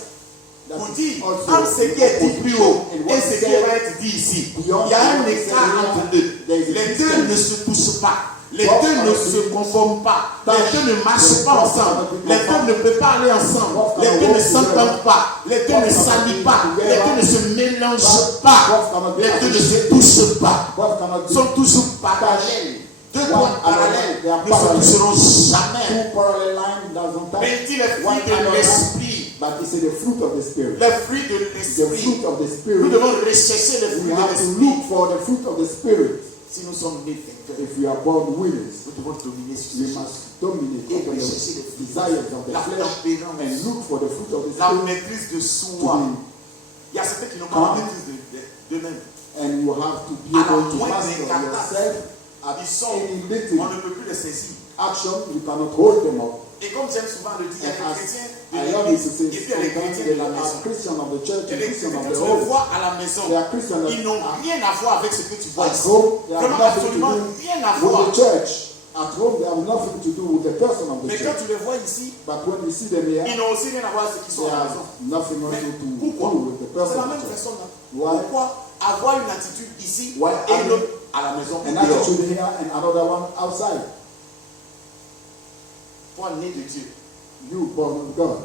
that Pour is dire, also entre ce qui est dit plus haut and et what ce is qui said va être dit ici, il beyond y a un what is écart said entre here. deux. There is a Les deux distance. ne se touchent pas. Les What deux ne cannot se be conforment pas. Les touched. deux ne marchent The pas what ensemble. cannot be Les deux conformed. ne peuvent pas aller ensemble. What Les cannot deux ne walk s'entendent together. pas. Les deux What ne cannot s'allient be pas. Les together. deux ne se mélangent What pas. cannot be Les deux ne se associated. touchent pas. What cannot be Sont toujours parallèles. Deux One points another. parallèles They are ne se parallel. toucheront jamais. two parallel lines doesn't touch Mais il dit les one fruits de another, l'esprit. but it's the fruit of the spirit. Les fruits de The l'esprit. fruit of the Nous spirit. devons rechercher les fruits We de have to l'esprit. look for the fruit of the spirit. Si nous sommes nés vainqueurs, If we are born winners, nous devons dominer sur we ces choses. must dominate Et over rechercher les the fruits. desires of the La flesh and tempérance, look for the fruit of the la spirit maîtrise de to soi. be, Il y a certains qui n'ont pas la Calm. maîtrise d'eux-mêmes. and you have to be À la able to pointe master des catastrophes. yourself at Ils sont, any on little ne peut plus les saisir. action. You cannot hold them up. Et comme j'aime souvent le dire, il y a And des as chrétiens I de love l'église it to say, et puis il y a les sometimes chrétiens they de la are maison. Christian of the church Et and les Christian chrétiens, of quand the tu les home. vois à la maison, They are Christian ils n'ont rien à voir avec ce que tu vois at ici. home. They have Vraiment, nothing to absolument do rien à with voir. the church. At home, they have nothing to do with the person of the Mais quand church. tu les vois ici, But when you see them here, ils n'ont aussi rien à voir avec ceux qui sont they à la have maison. nothing Mais also to pourquoi? do with the C'est person la of même the church. personne. Why? Pourquoi avoir une attitude ici Why et une autre à la maison ou An dehors? attitude here and another one outside. Toi, né de Dieu, You born of God.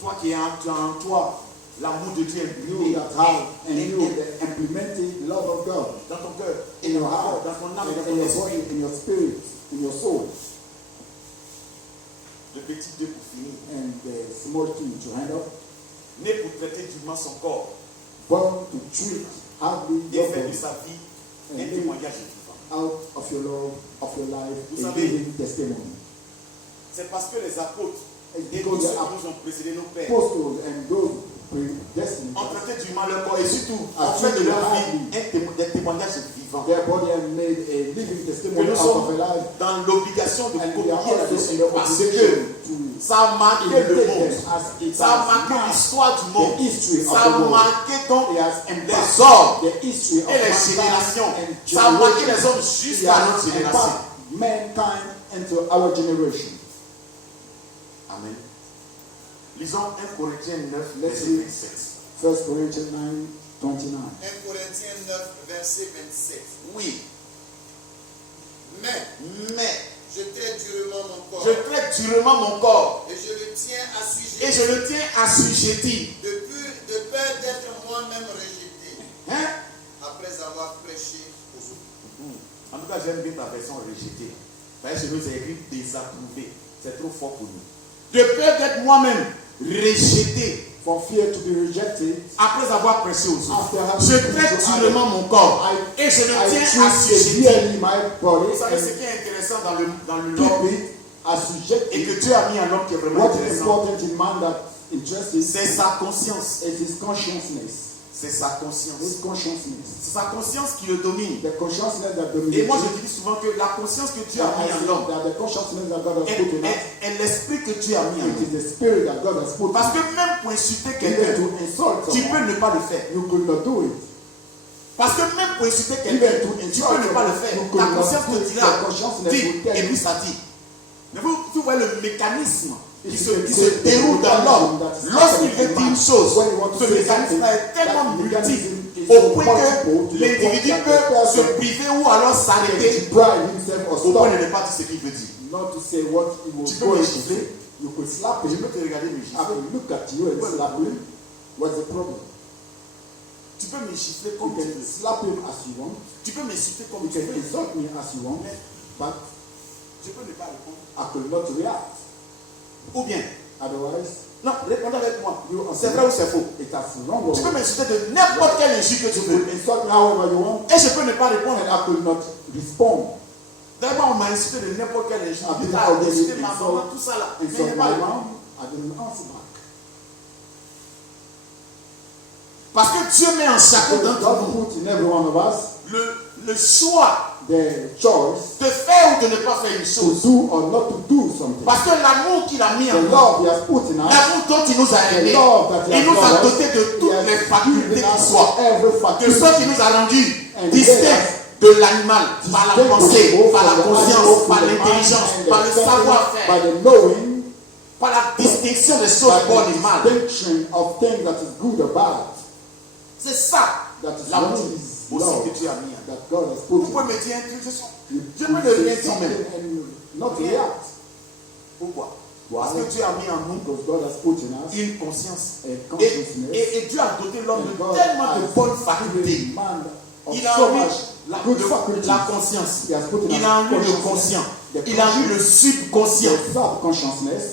toi qui tu as en toi l'amour de Dieu You imprimé that have and et- you the implemented love of God dans ton cœur, in your heart, dans ton âme et dans in ton your esprit. body, in your spirit, in your soul. Le petit Dieu pour finir, And the small thing to hand up, né pour traiter durement son corps born to treat hardly et your faire de body sa vie un and témoignage vivant. out of your love, of your life, Vous a savez, living testimony. C'est parce que les apôtres It's et tous because ceux the qui nous ont précédés, nos pères, apostles and those predestined, ont traité durement leur corps et surtout Ah, ont fait de leur oui. vie des témoignages vivants. their body and made a living Que testimony nous out of sommes a life. dans l'obligation de And we are copier la also in leçon the parce obligation que to ça a marqué le imitate monde. them as it Ça a has marqué marked l'histoire du monde. the history of Ça a the world. marqué donc It has les impacted hommes the history of et les mankind générations. and Ça a marqué les generations. hommes It jusqu'à notre has génération. impacted mankind into our generation. Amen. Lisons 1 Corinthiens 9, Let's verset read 27. 1 Corinthians 9, 29. 1 Corinthiens 9, verset 27. Oui, Mais mais je traite durement mon corps je traite durement mon corps et je le tiens assujetti et je le tiens assujetti. de peur d'être moi-même rejeté Hein? après avoir prêché aux autres. En tout cas, j'aime bien ta version rejetée. Parce que chez nous, c'est écrit désapprouvé. C'est trop fort pour nous. De peur d'être moi-même rejeté For fear to be rejected, après avoir prêché aux autres. after having Je preached traite to durement others, mon corps I et je le tiens treat assujetti. severely my body Vous savez ce and qui est intéressant dans le keep homme it et assujetted. que Dieu a mis un homme qui est vraiment What is intéressant, important in man that interests c'est sa conscience. is his consciousness. C'est sa conscience. His consciousness. C'est sa conscience qui le domine. The consciousness that dominates. Et moi je dis souvent que la conscience que Dieu a mis en l'homme, that the consciousness that God has put in us, est l'esprit que Dieu a mis en it l'homme. is the spirit that God has put in us. Parce que même pour insulter Even quelqu'un, to insult tu peux someone, ne pas le faire. you could not do it. Parce que même pour insulter Even quelqu'un, to tu insult peux ne pas le someone, faire. you could Ta not conscience do te it. dira, Your consciousness dis, will tell et you. puis ça dit. Mais vous voyez le mécanisme qui It's se the déroule dans l'homme. that is Lorsqu'il happening veut in dire une man. chose, When you want to ce say mécanisme something, est tellement that multiple mechanism is au so point multiple que to the l'individu point that peut the se person priver ou alors can s'arrêter deprive himself or au point de stop, ne pas dire ce qu'il veut dire. not to say what he was Tu peux going me to gifler. say. You could slap Je him. peux te regarder me I gifler. could look at you and Well, slap him. What's the problem? Tu peux me gifler You comme tu can veux. slap him as you want. Tu peux m'insulter comme You tu can veux. insult me as you want. But Je peux ne pas répondre. I could not react. Ou bien, Otherwise, non, répondez avec moi. you C'est vrai ou c'est faux? it has wrong. Tu peux m'insulter de n'importe quelle insulte que tu You veux. could insult me however you want, Et je peux ne pas répondre. and I could not respond. D'abord, on m'a insulté de n'importe quelle insulte. I didn't Ah, already insulté ma maman, tout ça là. Mais je insult n'ai my pas répondu. mom. I didn't answer back. Parce que Dieu met en chacun God d'entre nous put in every one of us le choix the choice de faire ou de ne pas faire une to chose. do or not to do something. Parce que l'amour qu'il a mis en The nous, love He has put in us, l'amour dont il nous a the aimés, love that He il has nous a given us, dotés de He toutes has les facultés given qui us soient. every De faculty. ce qui nous a rendus And distincts de l'animal, par la pensée, par la conscience, par l'intelligence, par le by savoir-faire, the knowing, par la distinction des choses by bonnes et mal. the distinction of things that is good or bad. C'est ça That is l'amour what is aussi love que Dieu a mis en nous. that God has Vous put in pouvez us. me dire un truc, je You peux ne could rien say dire même. something and not Rien. react. Pourquoi? Why? Parce que Dieu a mis en nous Because God has put in us une conscience. a Et consciousness. Dieu a doté l'homme And de God tellement de has bonnes given facultés. man of Il a so eu much good faculties. la conscience. He has put in Il us a eu le consciousness, conscient. the Il a eu le conscious, subconscient. the subconsciousness.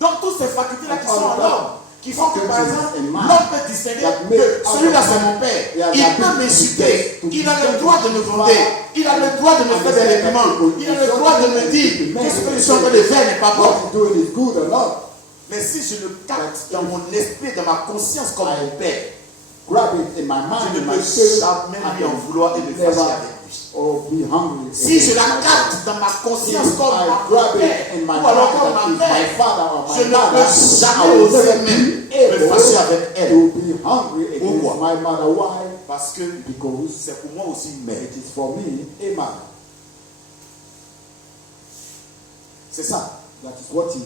Donc toutes ces facultés-là qui And sont en all that l'homme, qui font que par exemple, faculties in man l'homme peut distinguer that que make celui-là out of c'est man, mon père. yeah, Il that peut people m'insulter. to Il a le distinguish droit de me his gronder. father. Il a le droit de me faire des réprimants. Il a le droit de me dire que ce que je suis en train de faire n'est pas bon. What he's doing is good or not. Mais si je le capte dans mon esprit, dans ma conscience comme mon père, Grab it in my mind, je in ne my peux spirit, jamais I lui en can vouloir et me never fâcher avec lui. or be hungry. Si je la against my capte dans ma conscience If comme I mon grab père, it in my ou alors mind comme that ma is my mère, father or je my ne mother, peux I jamais will oser never même be me fâcher able avec elle. to be hungry against Pourquoi? my mother. Why? Parce que Because c'est pour moi aussi une mère. it is for me a mother. C'est ça. That is what is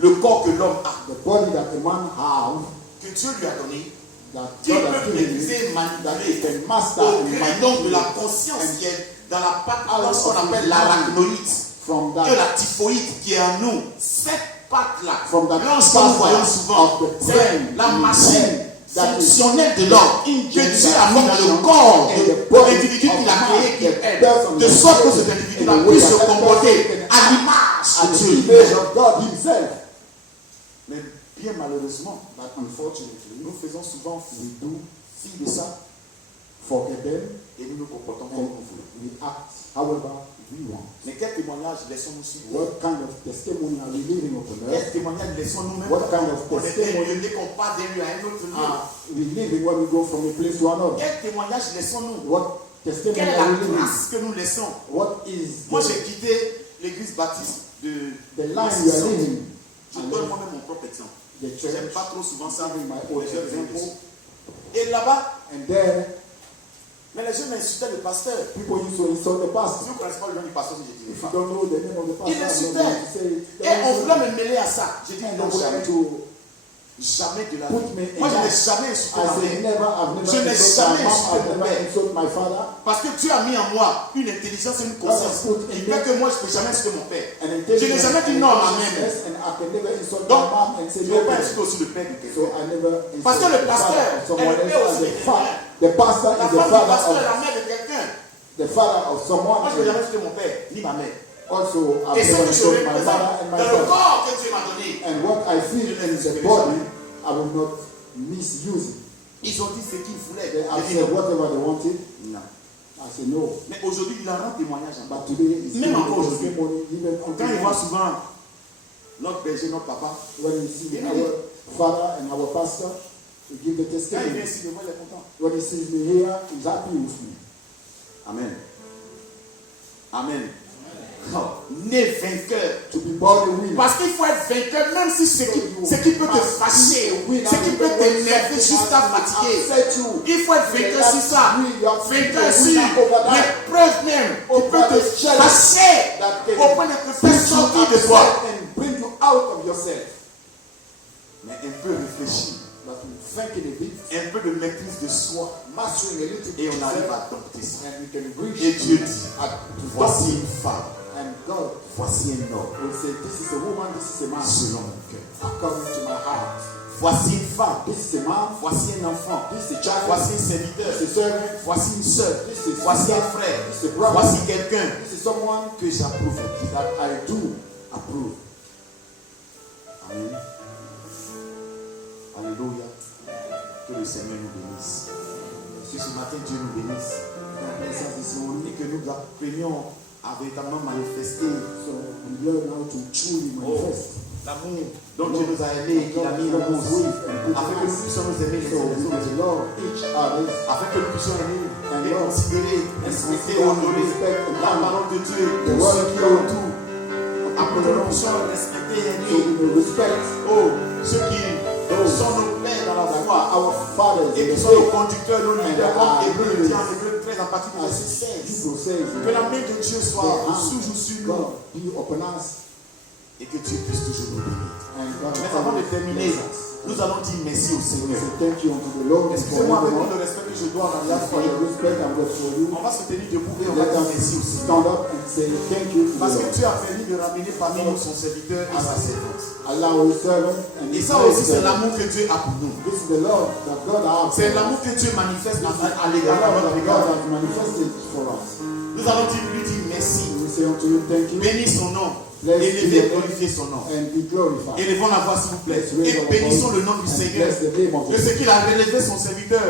Le corps que l'homme a, the body that a man have, que Dieu lui a donné, that qu'il God has peut given maîtriser et him, that manipuler. he can master Au and gré donc de la manipulate conscience qui est dans la patte, dans ce qu'on Out of appelle his l'arachnoïde, from que that la typhoïde qui est en nous. Cette patte-là, from that lorsque nous voyons part souvent, of the c'est brain, la machine that is fonctionnelle de l'homme que Dieu a mis dans le corps de l'individu qu'il a créé, qui aide, de sorte que cet individu-là puisse se comporter à l'image at de the Dieu. image of God himself. Mais bien malheureusement, But unfortunately, nous faisons souvent we do fi de ça forget them et nous nous comportons comme and nous voulons. we act however we want. Mais quel témoignage laissons-nous sur What kind of testimony are we living upon Quel earth? témoignage laissons nous-mêmes? What kind of On est un testimony lieu, dès qu'on part d'un lieu à un autre lieu. are we living when we go from a place to another? Quel témoignage laissons-nous? What testimony Quelle est are la we living? trace que nous laissons? What is Moi, j'ai quitté l'église baptiste de the line we are living? Je donne moi-même mon propre exemple. The J'aime church, pas trop souvent ça. giving my Les own jeunes viennent example. dessus. Et là-bas, And there, mais les jeunes insultaient le pasteur. people used to insult the Si pastor. vous ne connaissez pas le nom du pasteur, je dis If you don't know the name of the pastor, Il I'm not insultait. going to say it. Et on voulait me mêler à ça. J'ai dit And non, they jamais. wanted to Jamais de la put me vie. in Moi, je n'ai that. jamais insulté I ma said, mère. I've never Je n'ai insulted jamais my mom, insulté I've mon never père. insulted my father. Parce que Dieu a mis en moi une intelligence et une conscience qui fait que moi, je ne peux jamais insulter mon père. And Je n'ai jamais dit non à ma mère. yes, and I can never insult Donc, my mom and say je ne vais no. pas insulter aussi le père de So quelqu'un. I never Parce que insult le the pasteur father of someone est le père else aussi as de the quelqu'un. The pastor La is the femme du father pasteur est of la mère de quelqu'un. the father of someone. Moi, je ne vais jamais insulter mon père, ni ma mère. Also, Et I've ce que never je insulted my représente father and my dans le father. corps que Dieu m'a donné, And what I feel in the body, I will not misuse it. ils ont dit ce qu'ils voulaient. They have J'ai dit said non. whatever they wanted. Non. I said no. Mais aujourd'hui, il en rend témoignage encore. But today it's Même still encore the aujourd'hui. testimony, even until Quand il voit now. souvent notre berger, notre papa, When you see Yeah. our father and our pastor, He give the Quand il testimony. vient ici, devant, il est content. When he sees me here, he's happy with me. Amen. Amen. Non, né vainqueur. To be born a winner. Parce qu'il faut être vainqueur, même si ce qui peut te fâcher, ce qui peut t'énerver jusqu'à fatiguer. Il faut être vainqueur sur ça. Vainqueur sur l'épreuve même qui peut te fâcher au point de te faire sortir de toi. And bring you out of yourself. Mais un peu réfléchir, But we think in a bit, un peu de maîtrise de soi, mastering a little et bit, on arrive à adopter ça. and we can reach Et Dieu dit, at voici une femme, and God voici un homme, will say, this is a woman, this is a man, selon mon cœur. according to my heart. Voici une femme, This is a man, voici un enfant, this is a child, voici un serviteur, this is a servant, voici une sœur, this is voici un sister, frère, this is a brother, voici quelqu'un this is someone que j'approuve. that I do Approuve. Amen. Alléluia. Que le Seigneur nous bénisse. Que ce matin Dieu nous bénisse. Et que nous apprenions à véritablement manifester So we learn how to truly manifest. l'amour dont Dieu nous a aimés et qu'il a mis en nous aussi. Afin que nous puissions nous aimer les So uns we les autres. love each other. Afin que nous puissions aimer et considérer, respecter, honorer la parole de Dieu, tout ce qui est autour. Afin que nous puissions respecter et So aimer we will respect ceux qui sont nos pères dans la foi our fathers et in qui the sont nos faith. conducteurs, nos leaders, comme Hébreu le dit en Hébreu 13 à partir du As verset 16. Hebrew says, Que la main de Dieu soit toujours sur nous God be upon us et que Dieu puisse toujours nous bénir. and God Mais avant de terminer, bless us. nous allons dire merci au We Seigneur. say thank you unto the Lord for Excusez-moi avec tout everyone. le respect que je dois en That's for the respect I'm going for you. On va se tenir debout et on va Let dire us merci au Seigneur. stand up and say thank you to Parce the que Lord. Dieu a permis de ramener parmi nous son serviteur et sa servante. Allow his servant and Et his ça aussi, c'est servant. l'amour que Dieu a pour nous. This is the love that God has. C'est l'amour que Dieu manifeste à The l'égard de love notre that égard. God has manifested for us. Nous allons lui dire merci. We say unto you thank you Bénis son nom. Bless Élevez, the Lord. glorifiez son nom. and be glorified. Élevons la voix s'il vous plaît. Let's raise Et our bénissons voice le nom du and Seigneur. bless the name of De the ce qu'il a relevé son serviteur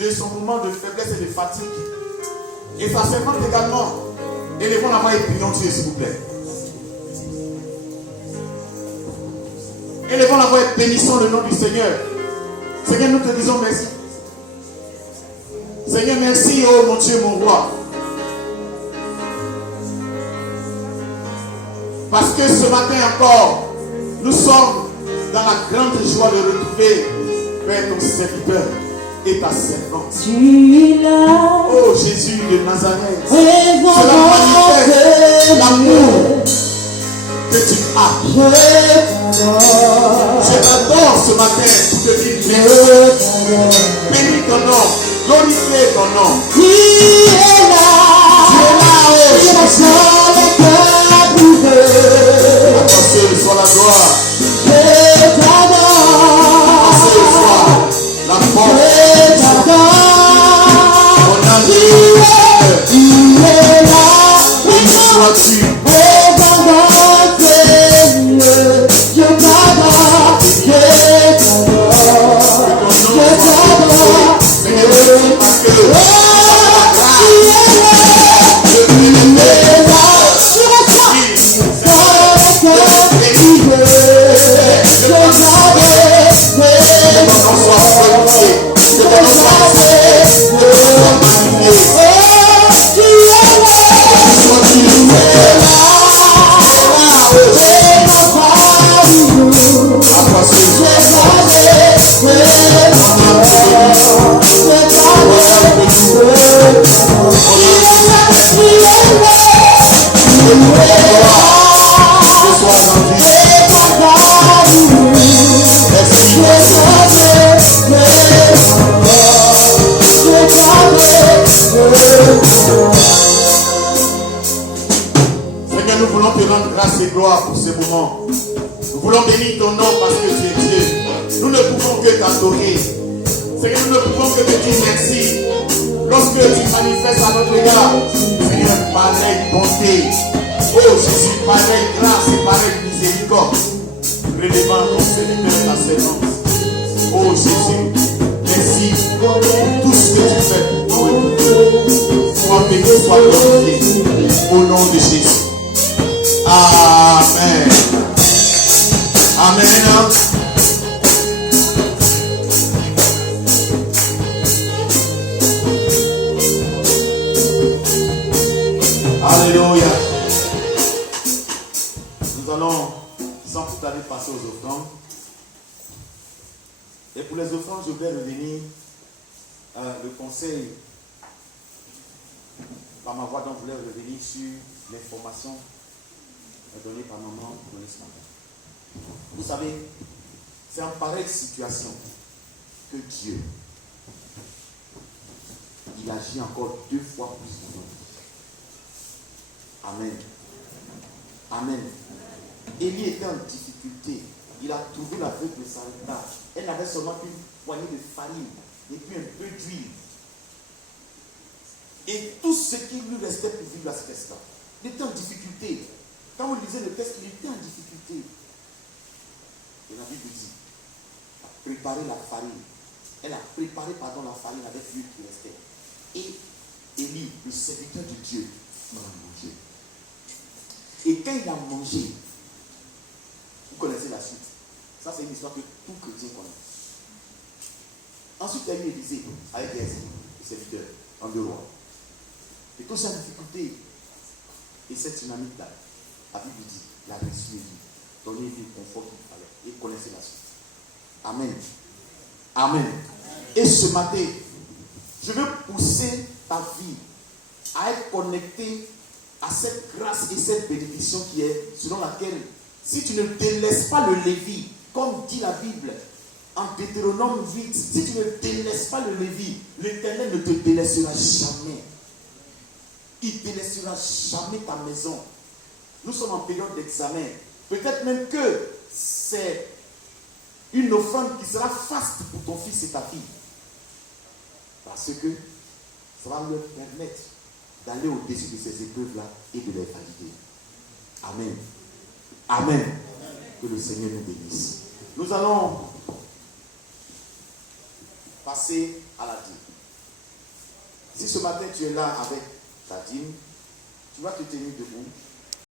de son moment de faiblesse et de fatigue. Et sa servante également. Élevons la voix et prions Dieu s'il vous plaît. Élevons la voix et bénissons le nom du Seigneur. Seigneur, nous te disons merci. Seigneur, merci, oh mon Dieu, mon roi. Parce que ce matin encore, nous sommes dans la grande joie de retrouver Père ton serviteur et ta servante. Tu l'as Oh Jésus de Nazareth, et cela manifeste l'amour que tu as. Je t'adore ce matin pour te dire merci. Bénis ton nom, glorifie ton nom. Tu es là, oh tu es Jésus. À toi seul soit la gloire, à toi seul soit la force, mon âme béni sois-tu. Seigneur, nous voulons te rendre grâce et gloire pour ce moment. Nous voulons bénir ton nom parce que tu es Dieu. Nous ne pouvons que t'adorer. Seigneur, nous ne pouvons que te dire merci. Lorsque tu manifestes à notre égard, Seigneur, pareille bonté. Oh Jésus, pareille grâce et pareille miséricorde. Relevant ton serviteur et ta servante. Oh Jésus, merci pour tout ce que tu fais pour nous. Sois béni, sois glorifié. Au nom de Jésus. Amen. Amen. Alléluia. Nous allons sans plus tarder passer aux offrandes. Et pour les offrandes, je vais revenir le conseil par ma voix, donc je voulais revenir sur l'information donnée par maman donnée ce matin. Vous savez, c'est en pareille situation que Dieu, il agit encore 2 fois plus dans nous. Amen. Amen. Élie était en difficulté. Il a trouvé la veuve de Sarepta. Elle n'avait seulement qu'une poignée de farine et puis un peu d'huile. Et tout ce qui lui restait pour vivre à ce test-là. Il était en difficulté. Quand vous lisez le texte, il était en difficulté. Et la Bible dit, elle a préparé la farine. Elle a préparé, la farine avec l'huile qui restait. Et Élie, le serviteur de Dieu, m'a mangé. Et quand il a mangé, vous connaissez la suite. Ça, c'est une histoire que tout chrétien connaît. Ensuite, il y a eu Élisée avec Géasi, le serviteur, en 2 rois. Et tout ça en difficulté. Et cette dynamique-là, la Bible dit, la reçu Élie, donner le confort qu'il fallait. Et connaissez la suite. Amen. Amen. Et ce matin, je veux pousser ta vie à être connecté à cette grâce et cette bénédiction qui est selon laquelle, si tu ne délaisses pas le Lévi, comme dit la Bible en Deutéronome 8, si tu ne délaisses pas le Lévi, l'Éternel ne te délaissera jamais. Il ne délaissera jamais ta maison. Nous sommes en période d'examen. Peut-être même que c'est une offrande qui sera faste pour ton fils et ta fille. Parce que ça va leur permettre d'aller au-dessus de ces épreuves-là et de les valider. Amen. Amen. Que le Seigneur nous bénisse. Nous allons passer à la dîme. Si ce matin tu es là avec ta dîme, tu vas te tenir debout.